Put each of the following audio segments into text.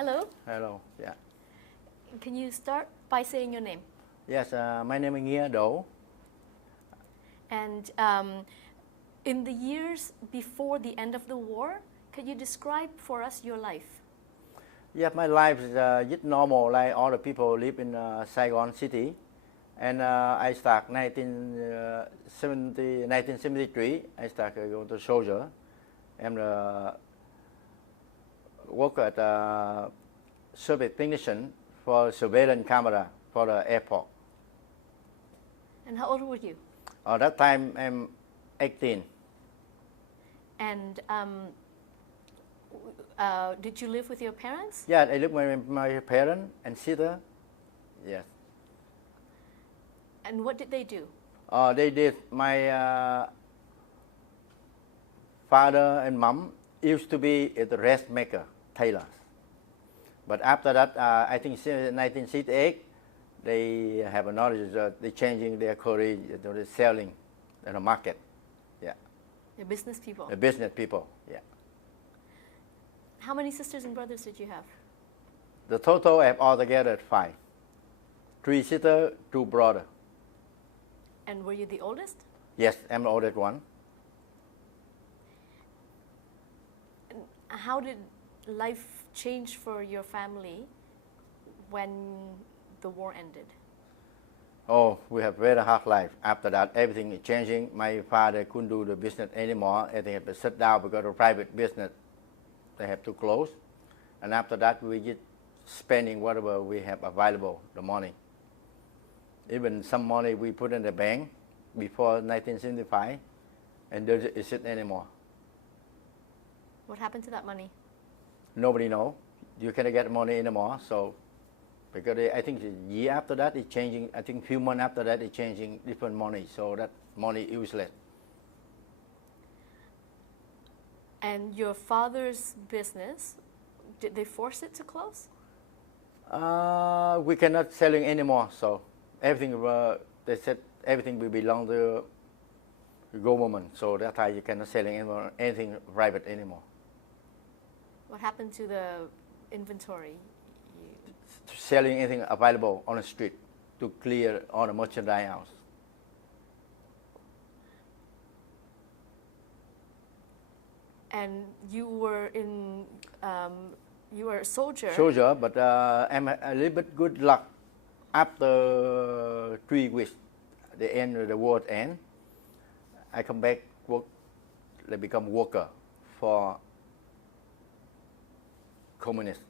Hello. Hello. Yeah. Can you start by saying your name? Yes. My name is Nghia. And in the years before the end of the war, could you describe for us your life? Yeah, my life is just normal, like all the people live in Saigon City, and I start 1973. I start going to soldier. I'm work at service technician for surveillance camera for the airport. And how old were you? At that time, I'm 18. And did you live with your parents? Yeah, I live with my parents and sister. Yes. And what did they do? They did. My father and mom used to be a dress maker, tailors. But after that, I think since 1968, they have a knowledge that they're changing their career to selling in the market. Yeah. The business people. The business people. Yeah. How many sisters and brothers did you have? The total I have altogether 5. 3 sisters, 2 brothers. And were you the oldest? Yes, I'm the oldest one. And how did life change for your family when the war ended? Oh, we have very hard life. After that, everything is changing. My father couldn't do the business anymore. Everything had to shut down because of private business. They have to close. And after that, we just spending whatever we have available, the money. Even some money we put in the bank before 1975, and doesn't exist anymore. What happened to that money? Nobody know. You cannot get money anymore. So, because I think the year after that it's changing. I think few months after that it's changing different money. So that money useless. And your father's business, did they force it to close? We cannot selling anymore. So everything they said everything will belong to the government. So that's why you cannot selling anymore, anything private anymore. What happened to the inventory? Selling anything available on the street to clear all the merchandise out. And you were in, you were a soldier. Soldier, but I'm a little bit good luck. After 3 weeks, the end of the war end, I come back work. I become worker for communists.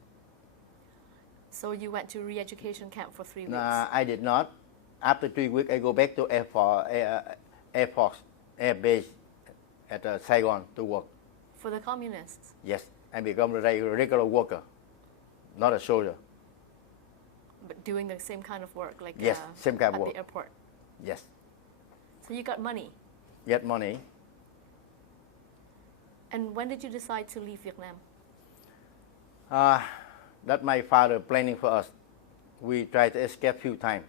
So you went to re-education camp for 3 weeks? Nah, I did not. After 3 weeks, I go back to Air Force, Air Base at Saigon to work. For the communists? Yes, I become a regular worker, not a soldier. But doing the same kind of work, like yes, same kind of at work. the airport? Yes. So you got money? Get money. And when did you decide to leave Vietnam? That my father planning for us. We tried to escape few times.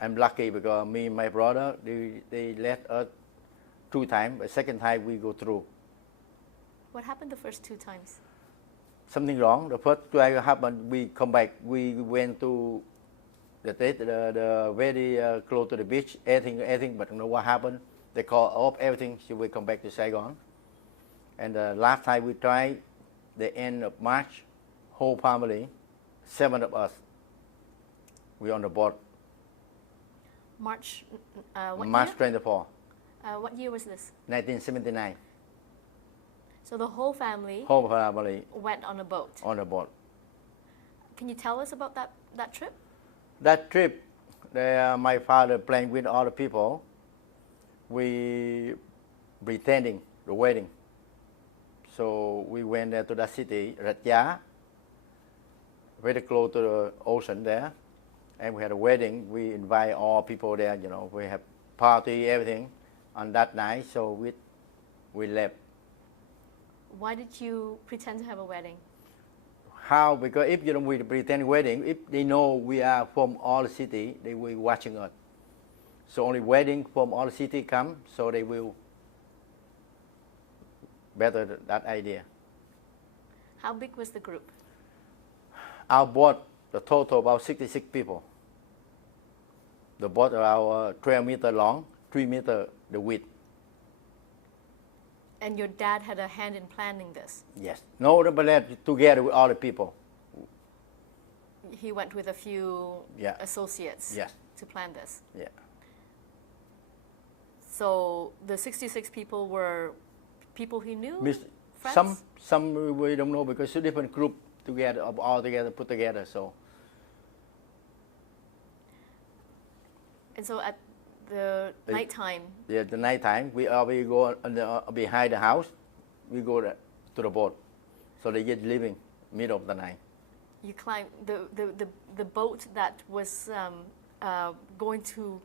I'm lucky because me and my brother, they let us 2 times. The second time we go through. What happened the first 2 times? Something wrong. The first time happened, we come back. We went to the very close to the beach. Everything, but you know what happened? They call off everything, so we come back to Saigon. And the last time we tried, the end of March, whole family, 7 of us, we on the boat. March, what March year? 24. What year was this? 1979. So the whole family went on a boat. On the boat. Can you tell us about that trip? That trip, my father playing with all the people. We pretending the wedding. So we went there to that city, Ratya, very close to the ocean there, and we had a wedding. We invite all people there. You know, we have party, everything, on that night. So we left. Why did you pretend to have a wedding? How? Because if you don't pretend wedding, if they know we are from all the city, they will be watching us. So only wedding from all the city come, so they will better that idea. How big was the group? Our boat, the total about 66 people. The boat about 12 meter long, 3 meter the width. And your dad had a hand in planning this? Yes. No, but that together with all the people. He went with a few associates Yes. to plan this? Yeah. So the 66 people were people he knew? Friends? Some we don't know because it's a different group together, all together, put together, so. And so at the nighttime? Yeah, the nighttime, we go behind the house, we go to the boat. So they get living middle of the night. You climb the boat that was going to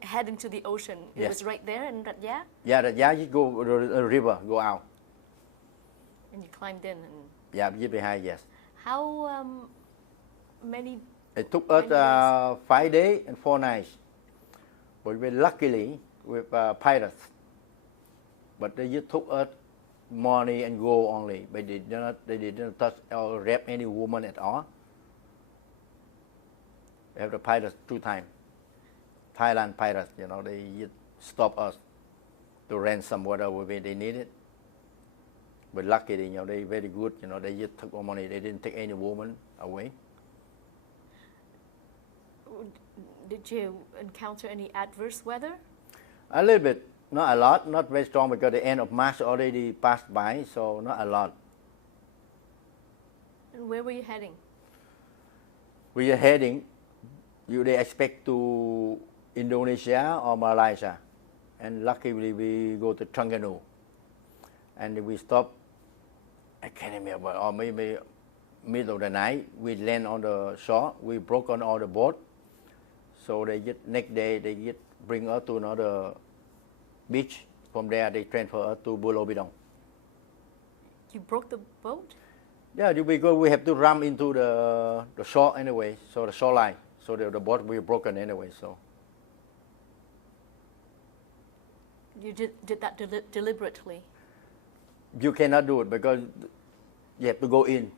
head into the ocean. It was right there in Nghia? Yeah, Nghia, you go the river, go out. And you climbed in and... Yeah, get behind, yes. How many... It took us 5 days and 4 nights. But we luckily with pirates. But they just took us money and gold only. But they didn't touch or rape any woman at all. We have the pirates 2 times. Thailand pirates, they just stop us to ransom whatever they needed. But luckily, they very good, they just took our money. They didn't take any woman away. Did you encounter any adverse weather? A little bit, not a lot, not very strong because the end of March already passed by, so not a lot. And where were you heading? We are heading, they expect to Indonesia or Malaysia. And luckily we go to Terengganu. And we stop, I can't remember, or maybe middle of the night, we land on the shore, we broke on all the boat. So next day they bring us to another beach. From there they transfer us to Pulau Bidong. You broke the boat? Yeah, because we have to ram into the shore anyway, so the shoreline. So the boat will be broken anyway, so. You did that deliberately? You cannot do it because you have to go in.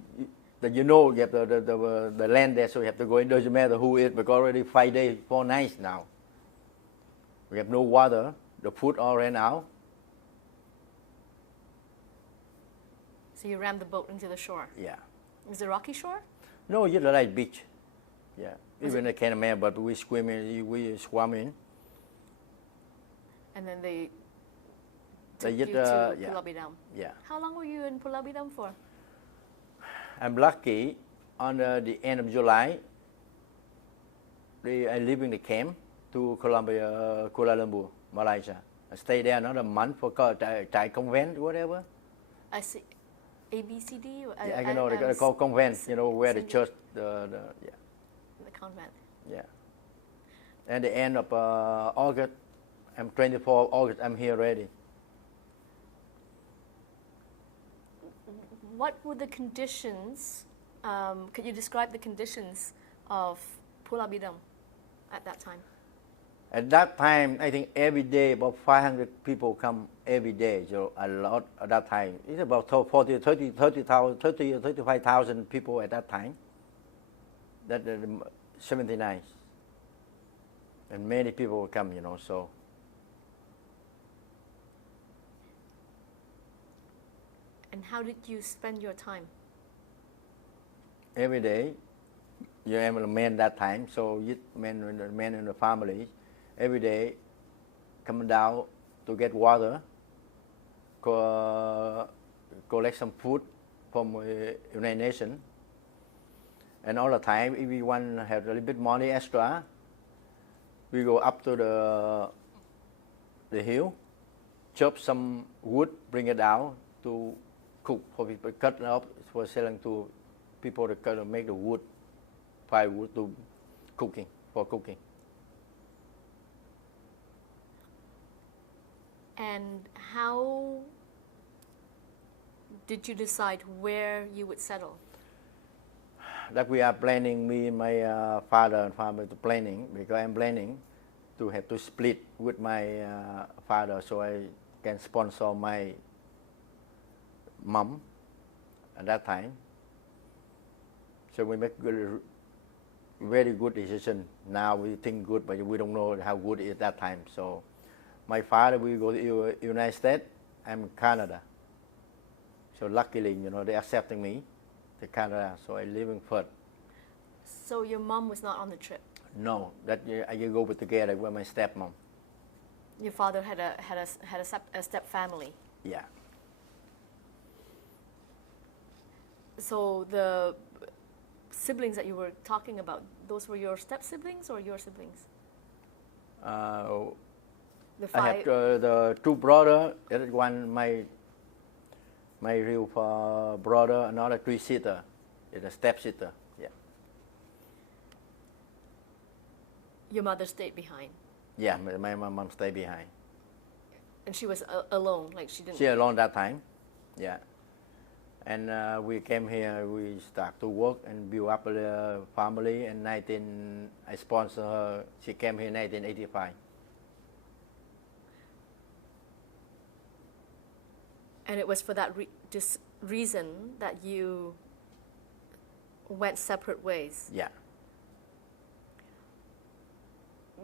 You have the land there, so you have to go in. Doesn't matter who it is, because already 5 days, 4 nights now. We have no water. The food all ran out. So you rammed the boat into the shore? Yeah. Was it a rocky shore? No, just a light beach. Yeah. Even I can't remember, but we swam in. And then they took you to Pulau Bidam. Yeah. How long were you in Pulau Bidam for? I'm lucky. On the end of July, I live in the camp to Kuala Lumpur, Malaysia. I stay there another month for Thai convent, whatever. I see. ABCD? I know they call convent, where the church, the convent. Yeah. And the end of August, I'm 24 August, I'm here already. What were the conditions? Could you describe the conditions of Pulau Bidam at that time? At that time, I think every day about 500 people come every day. So a lot at that time. It's about 35,000 people at that time. That 79, and many people will come. So. And how did you spend your time? Every day, you am a man that time, so you men in the family, every day, come down to get water, collect some food from United Nations, and all the time, if we want to have a little bit money extra, we go up to the hill, chop some wood, bring it down to cook for people, cut it up for selling to people to make the wood, firewood to cooking, for cooking. And how did you decide where you would settle? That we are planning, me and my father and family to planning, because I'm planning to have to split with my father so I can sponsor my mom at that time. So we make very good decision. Now we think good, but we don't know how good it is that time. So my father will go to United States. I'm in Canada. So luckily, they accepting me to Canada. So I live in Perth. So your mom was not on the trip. No, that I go with together with my stepmom. Your father had a step family. Yeah. So the siblings that you were talking about, those were your step siblings or your siblings? The I have five. the two brothers. One my real brother, another three sister, is a step sister. Yeah. Your mother stayed behind, Yeah, my mom stayed behind. and she was alone. Like she didn't. She alone that time. Yeah. And we came here. We start to work and build up a family. And I sponsor her. She came here in 1985. And it was for that reason that you went separate ways, Yeah.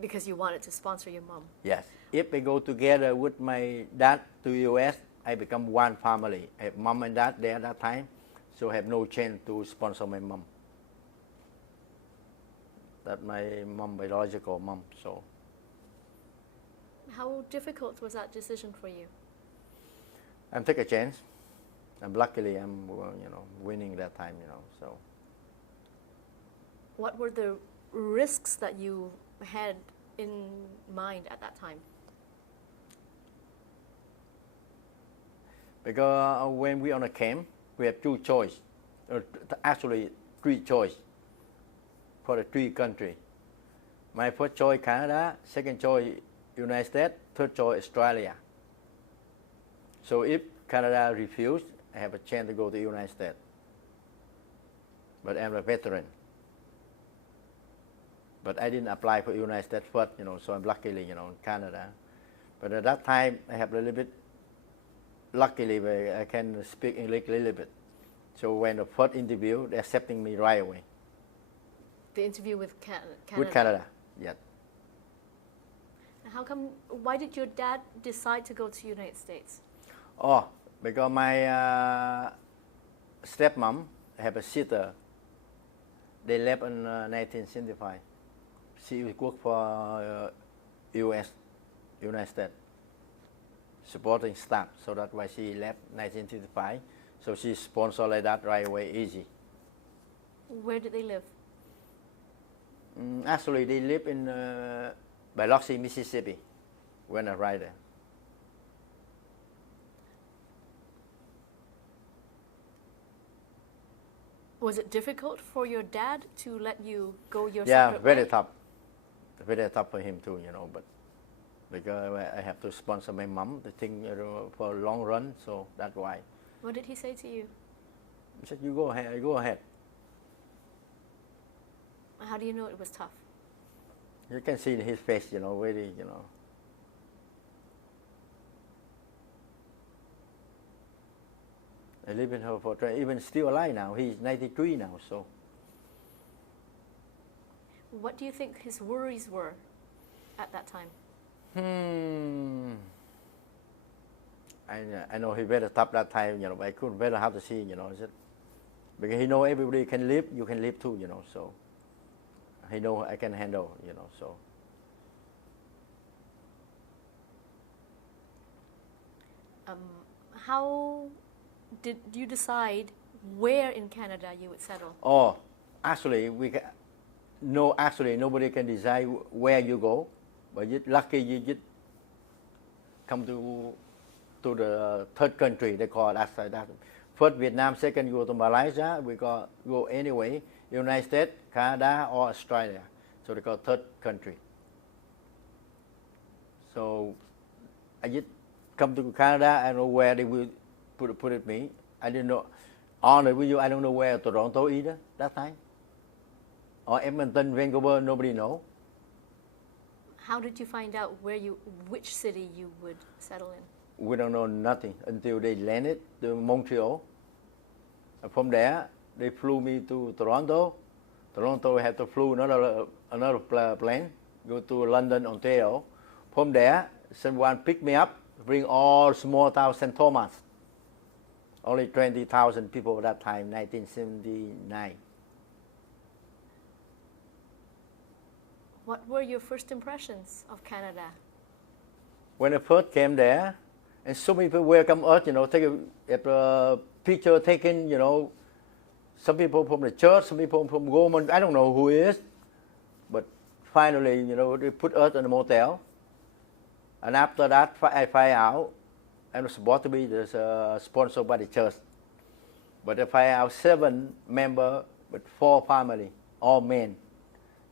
because you wanted to sponsor your mom. Yes. If I go together with my dad to US, I become one family. I have mom and dad there at that time, so I have no chance to sponsor my mom. That's my mom, biological mom. So How difficult was that decision for you? I'm take a chance. And luckily I'm winning that time. So What were the risks that you had in mind at that time? because when we on a camp, we have two choice, actually three choice for the three country. My first choice Canada, second choice United States, third choice Australia. So if Canada refused, I have a chance to go to United States. But I'm a veteran. But I didn't apply for United States first, so I'm luckily, in Canada. But at that time, I have a little bit, luckily, I can speak English a little bit. So when the first interview, they accepting me right away. The interview with Canada. With Canada, yes. How come? Why did your dad decide to go to United States? Oh, because my stepmom have a sister. They left in 1975. She worked for United States, supporting staff. So that's why she left 1965. So she sponsored like that right away, easy. Where did they live? Actually, they live in Biloxi, Mississippi, when I arrived there. Was it difficult for your dad to let you go your Yeah, separate very way? tough. Very tough for him too, but because I have to sponsor my mom, the thing for a long run, so that's why. What did he say to you? He said, "You go ahead, go ahead." How do you know it was tough? You can see in his face, very, I live in her for even still alive now. He's 93 now, so. What do you think his worries were at that time? I know he very tough that time, but I couldn't very hard to see, because he know everybody can live, you can live too, so he know I can handle, so. How did you decide where in Canada you would settle? Oh, actually, actually nobody can decide where you go, but lucky you just come to the third country, they call it after that. First Vietnam, second you go to Malaysia, we go anyway, United States, Canada, or Australia. So they call third country. So I just come to Canada, I don't know where they will put it me. I didn't know. Honestly with you, I don't know where Toronto either that time. Or Edmonton, Vancouver, nobody know. How did you find out which city you would settle in? We don't know nothing until they landed to Montreal. And from there, they flew me to Toronto. Toronto had to flew another plane, go to London, Ontario. From there, someone picked me up, bring all small town St. Thomas. Only 20,000 people at that time, 1979. What were your first impressions of Canada? When I first came there, and so many people welcome us, take a picture taken, some people from the church, some people from government, I don't know who it is, but finally, they put us in a motel. And after that, I find out, I was supposed to be sponsored by the church. But I find out 7 members, but 4 family, all men.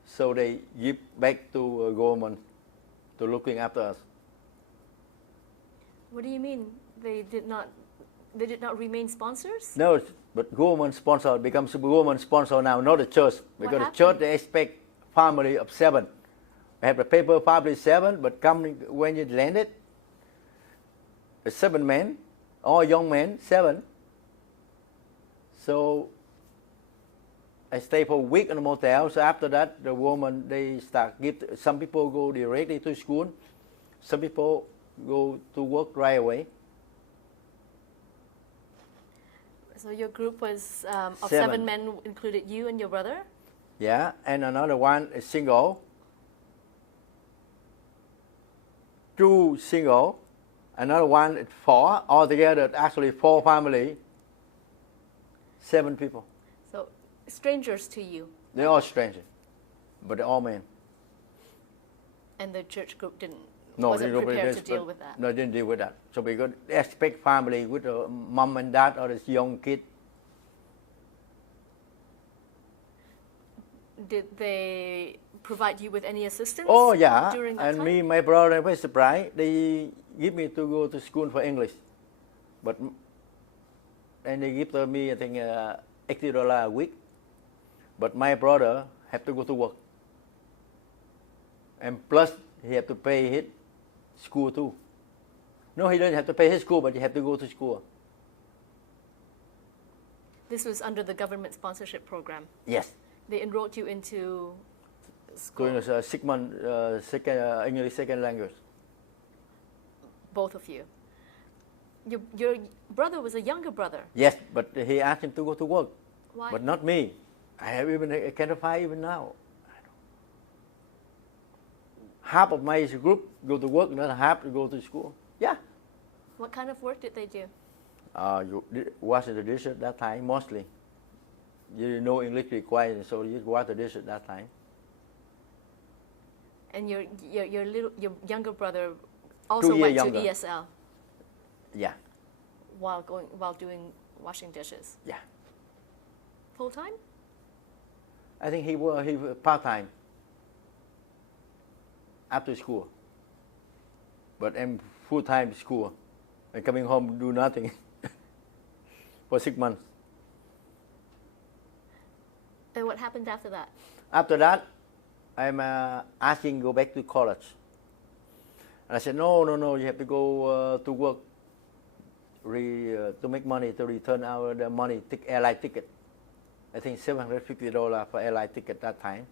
So they give back to government to looking after us. What do you mean they did not remain sponsors? No, but government sponsor becomes government sponsor now, not the church. Because the church, they expect family of 7. I have the paper family 7, but when you landed, 7 men, all young men, 7. So I stay for a week in a motel. So after that, the woman, they start some people go directly to school. Some people go to work right away. So your group was of 7. 7 men, included you and your brother? Yeah, and another one is single. 2 single. Another one is 4. Altogether, actually 4 family, 7 people. So strangers to you? They're all strangers, but they're all men. And the church group No, wasn't prepared to deal with that? No, they didn't deal with that. So because they expect family with a mom and dad or this young kid. Did they provide you with any assistance? Oh yeah, during that and time? me, my brother, were surprised. They give me to go to school for English, and they give to me I think $80 a week. But my brother had to go to work, and plus he had to pay his school too. No, he didn't have to pay his school, but he had to go to school. This was under the government sponsorship program? Yes. They enrolled you into school? Doing a 6 month English second language. Both of you? Your brother was a younger brother? Yes, but he asked him to go to work. Why? But not me. I can't find even now. Half of my group go to work, another half to go to school. Yeah. What kind of work did they do? You washing the dishes at that time, mostly. You know English required, so you wash the dishes at that time. And your younger brother also went to ESL? Yeah. While doing washing dishes? Yeah. Full time? I think he was part time. After school. But I'm full time school. And coming home do nothing for 6 months. And what happened after that? After that, I'm asking to go back to college. And I said, no, you have to go to work to make money to return the money, airline ticket. I think $750 for airline ticket at that time.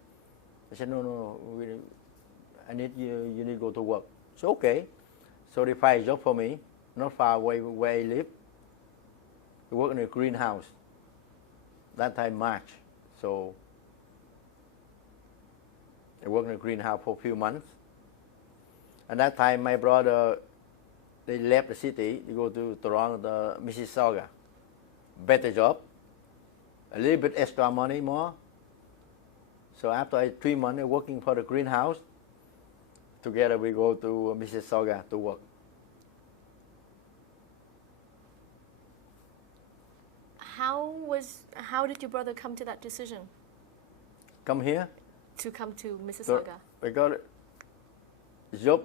I said, no, I need you need to go to work. So okay. So they find a job for me, not far away where I live. I work in a greenhouse. That time March. So I worked in a greenhouse for a few months. And that time my brother, they left the city to go to Toronto, Mississauga. Better job, a little bit extra money more. So after 3 months working for the greenhouse, together we go to Mississauga to work. How did your brother come to that decision? Come here? To come to Mississauga? We got a job.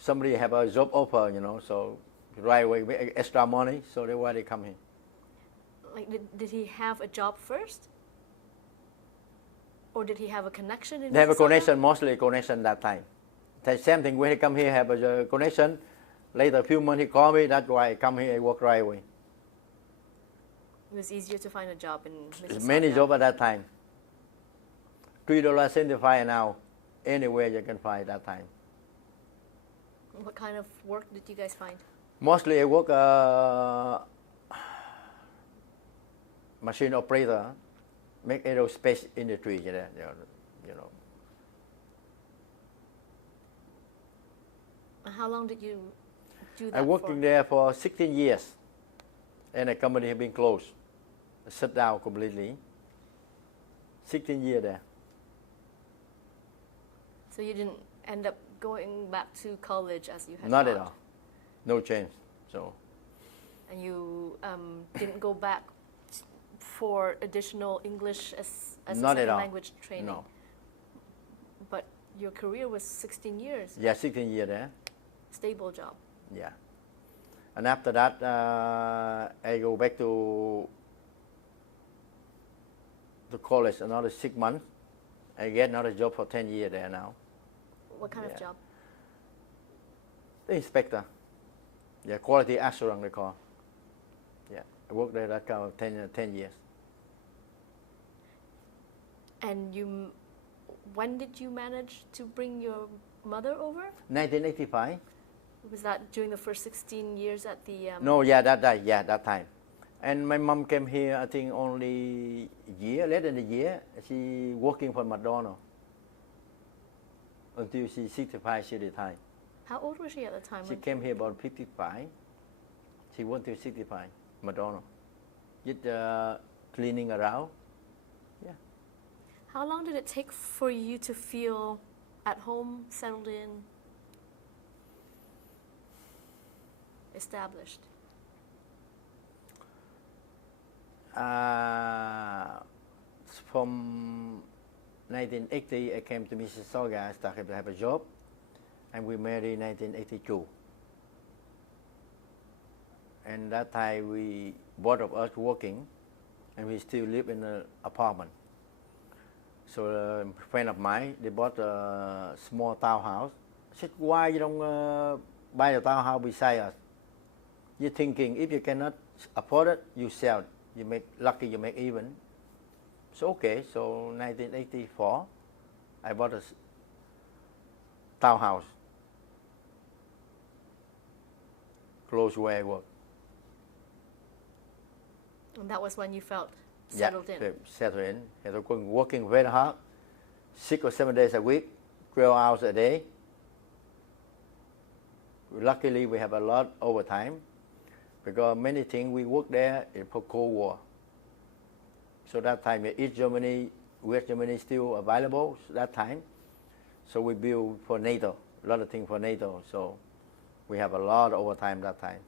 Somebody have a job offer, so right away extra money, so that's why they come here. Like, did he have a job first? Or did he have a connection in They have a Mississauga? connection, mostly a connection that time. The same thing when he come here, have a connection. Later, a few months he call me, that's why I come here, I work right away. It was easier to find a job in There's Mississauga. many jobs at that time. $3.75 an hour, anywhere you can find that time. What kind of work did you guys find? Mostly I work machine operator, make aerospace industry, you know. How long did you do that I working there for 16 years, and the company have been closed, shut down completely. 16 years there. So you didn't end up going back to college as you had Not thought? at all. No change. So And you didn't go back for additional English as a Not at second all. language training? No. But your career was 16 years, Yeah, 16 years there. stable job. Yeah. And after that, I go back to college another 6 months. I get another job for 10 years there now. What kind of Yeah. job? The inspector. Yeah, quality assurance they call. Yeah, I worked there that kind of 10 years. And when did you manage to bring your mother over? 1985? Was that during the first 16 years at the... No, yeah, that time. And my mom came here, I think only a year, less than a year. She working for McDonald's until she's 65, she retired. How old was she at the time? She came here about 55. She went to 65, McDonald's. Just cleaning around. Yeah. How long did it take for you to feel at home, settled in, established? From 1980, I came to Mississauga. I started to have a job, and we married in 1982. And that time, we both of us working, and we still live in an apartment. So a friend of mine, they bought a small townhouse. I said, why you don't buy the townhouse beside us? You're thinking, if you cannot afford it, you sell it. You make lucky, you make even. So okay, so 1984, I bought a townhouse close where I work. And that was when you felt settled in? Settled in. I was working very hard, 6 or 7 days a week, 12 hours a day. Luckily, we have a lot overtime because many things we work there in for Cold War. So that time, East Germany, West Germany still available that time. So we build for NATO, a lot of things for NATO. So we have a lot of overtime that time.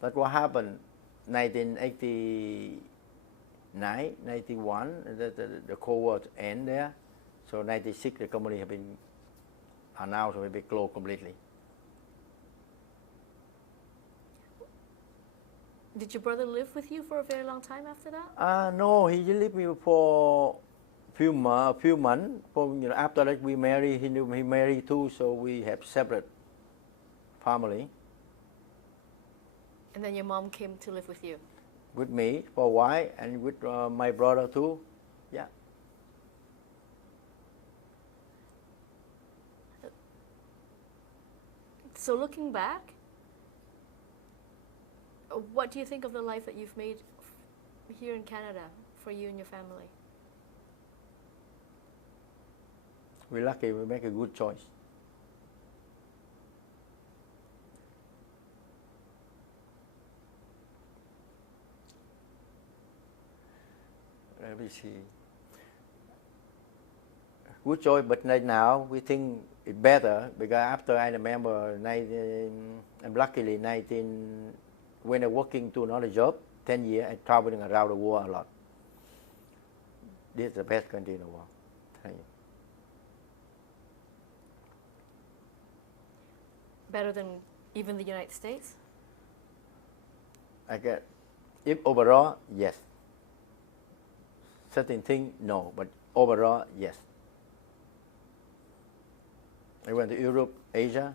That's what happened 1989, 91, the Cold War end there. So 96, the company have been announced to be closed completely. Did your brother live with you for a very long time after that? No, he lived with me for few months. For, after that we married, he married too, so we have separate family. And then your mom came to live with you? With me for a while, and with my brother too. Yeah. So looking back, what do you think of the life that you've made here in Canada for you and your family? We're lucky we make a good choice. Let me see. Good choice, but right now we think it's better because after I remember and luckily when I working to another job, 10 years, I traveling around the world a lot. This is the best country in the world. Thank you. Better than even the United States? I get, if overall, yes. Certain things, no, but overall, yes. I went to Europe, Asia.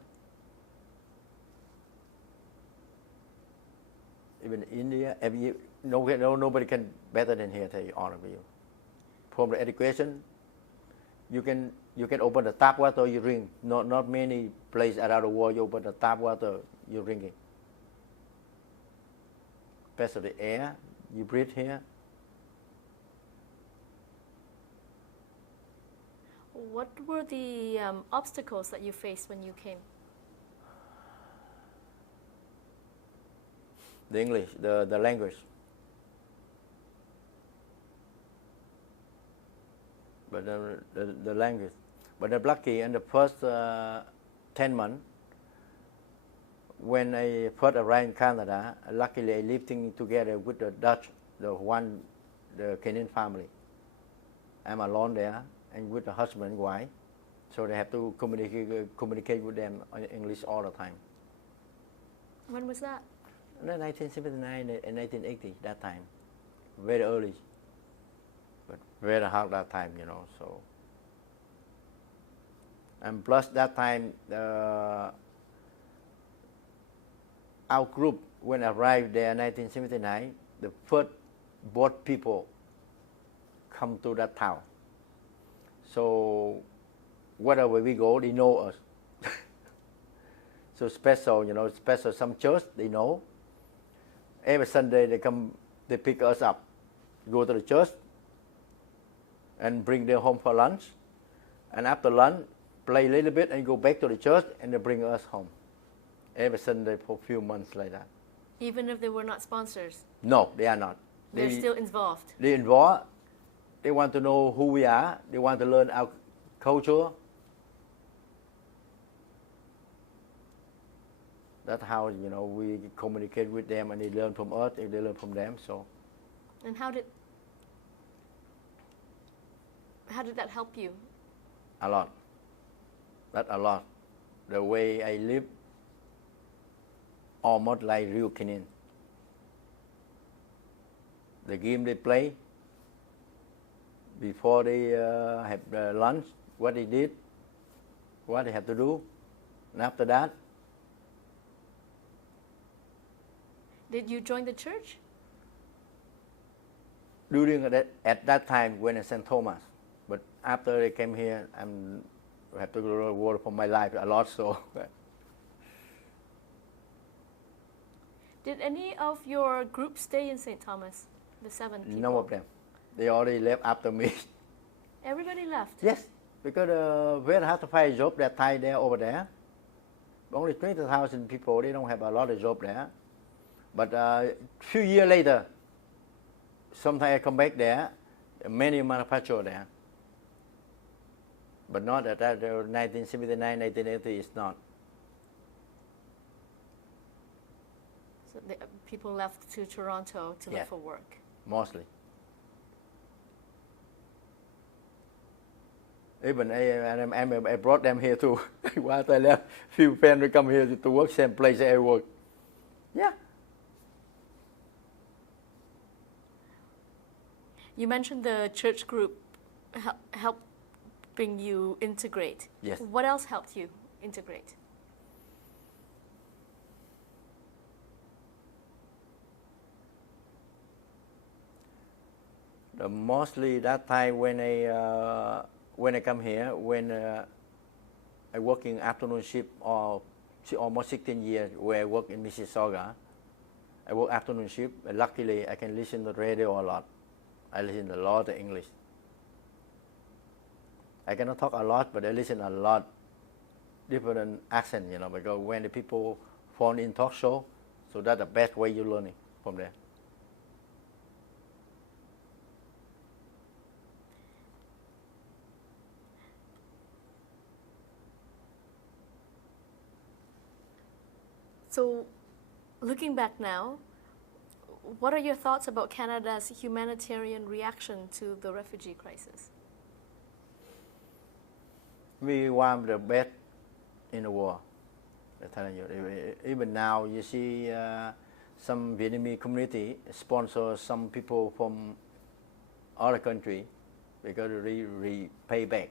even India. Nobody can better than here. Tell you all of you. From the education, you can open the tap water you drink. Not many places around the world you open the tap water you drinking. Best of the air you breathe here. What were the obstacles that you faced when you came? The English, the language. But the language. But I'm lucky in the first 10 months, when I first arrived in Canada, luckily I living together with the Dutch, the Kenyan family. I'm alone there, and with the husband and wife, so they have to communicate with them in English all the time. When was that? 1979 and 1980, that time, very early, but very hard that time, so. And plus that time, our group, when I arrived there in 1979, the first boat people come to that town. So wherever we go, they know us. So special some church, they know. Every Sunday they come, they pick us up, go to the church, and bring them home for lunch. And after lunch, play a little bit and go back to the church, and they bring us home. Every Sunday for a few months like that. Even if they were not sponsors? No, they are not. They're still involved? They're involved. They want to know who we are. They want to learn our culture. That's how, we communicate with them, and they learn from us, and they learn from them, so. And how did that help you? A lot. That's a lot. The way I live, almost like real Kenyan. The game they play, before they have lunch, what they did, what they have to do, and after that. Did you join the church? During at that time when in St. Thomas, but after I came here, I have to go to work for my life a lot, so. Did any of your group stay in St. Thomas, the 7 people? None of them. They already left after me. Everybody left? Yes, because very hard to find a job that time there over there. Only 20,000 people, they don't have a lot of job there. But a few years later, sometimes I come back there, many manufacturers there. But not at that 1979, 1980, it's not. So people left to Toronto to look for work? Mostly. Even I brought them here too. While I left, few friends will come here to work, same place I work. Yeah. You mentioned the church group helping you integrate. Yes. What else helped you integrate? Mostly that time when I come here, when I work in afternoon shift or almost 16 years where I work in Mississauga. I work afternoon shift, and luckily I can listen to radio a lot. I listen a lot of English. I cannot talk a lot, but I listen a lot different accent, because when the people phone in talk show, so that's the best way you learn it from there. So, looking back now, what are your thoughts about Canada's humanitarian reaction to the refugee crisis? We want the best in the world. I'm telling you. Even now, you see some Vietnamese community sponsor some people from other country because they pay back.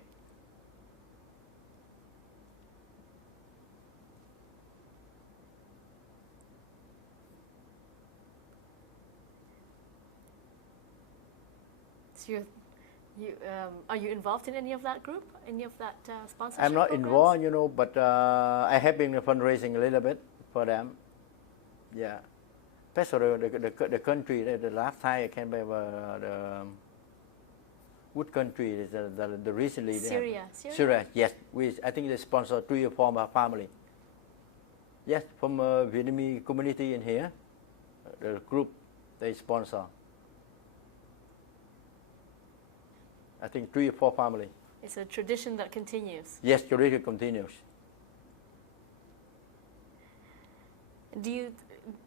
So are you involved in any of that group, any of that sponsorship I'm not programs? involved, you know, but I have been fundraising a little bit for them. Yeah. Especially the country, the last time I came back, what country is the recently? Syria. Syria, yes. I think they sponsor 3 or 4 family. Yes, from Vietnamese community in here, the group they sponsor. I think 3 or 4 family. It's a tradition that continues. Yes, tradition continues. Do you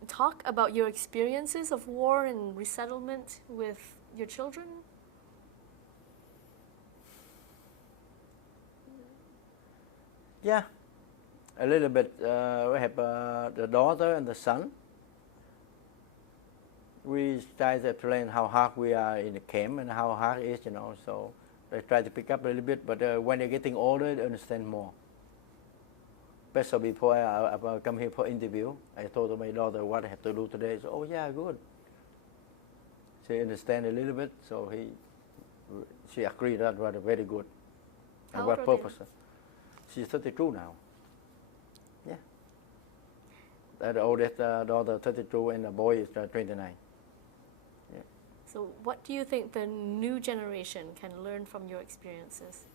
talk about your experiences of war and resettlement with your children? Yeah, a little bit. We have the daughter and the son. We try to explain how hard we are in the camp and how hard it is, you know. So they try to pick up a little bit, but when they're getting older, they understand more. Especially before I come here for interview, I told my daughter what I have to do today. So, oh yeah, good. She understand a little bit, so she agreed that was very good. How what old are purpose? She's 32 now. Yeah. The oldest daughter 32 and the boy is 29. Yeah. So what do you think the new generation can learn from your experiences?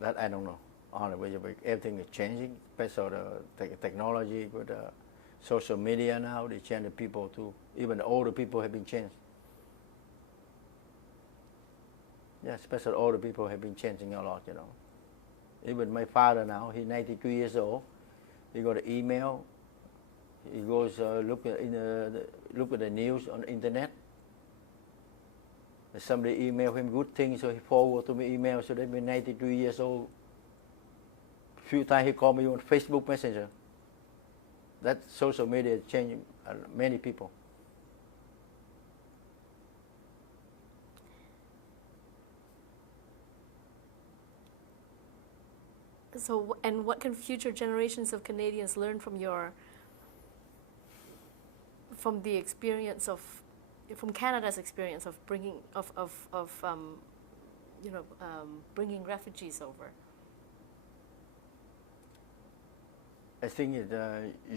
That I don't know. Honestly, everything is changing, especially the technology with social media now. They change the people too. Even the older people have been changed. Yeah, especially older people have been changing a lot, you know. Even my father now, he's 92 years old. He got an email. He goes look at the news on the internet. Somebody email him good things, so he forward to me email. So they've been 92 years old. Few times he called me on Facebook Messenger. That social media is changing many people. So, and what can future generations of Canadians learn from the experience from Canada's experience of bringing refugees over? I think it's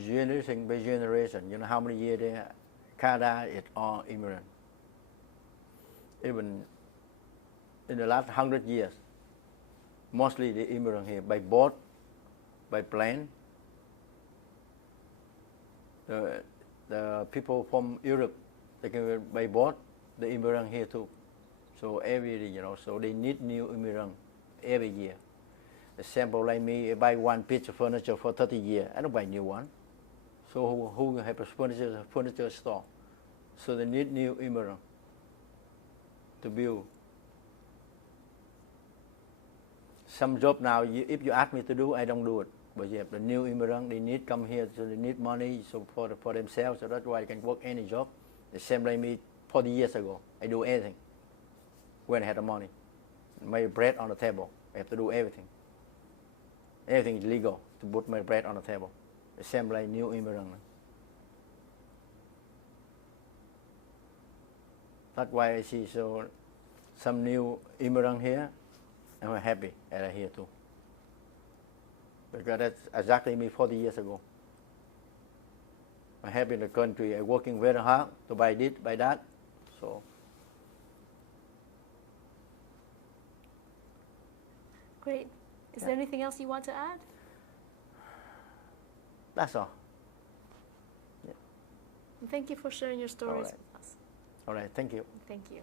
generation by generation. You know how many years there? Canada is all immigrant. Even in the last 100 years, mostly the immigrant here by boat, by plane. The people from Europe, they can by boat, the immigrant here too. So every year, you know, so they need new immigrant every year. Example like me, I buy one piece of furniture for 30 years, I don't buy new one. So who have a furniture store? So they need new immigrant to build. Some job now, if you ask me to do, I don't do it. But you have the new immigrant, they need come here, so they need money so for themselves, so that's why I can work any job. The same like me 40 years ago, I do anything when I had the money. My bread on the table, I have to do everything. Everything is legal to put my bread on the table. The same like new immigrant. That's why I see some new immigrant here, and I'm happy that I'm here too. Because that's exactly me 40 years ago. I'm happy in the country. I'm working very hard to buy this, buy that. So. Great. Is there anything else you want to add? That's all. Thank you for sharing your stories with us. All right, thank you. Thank you.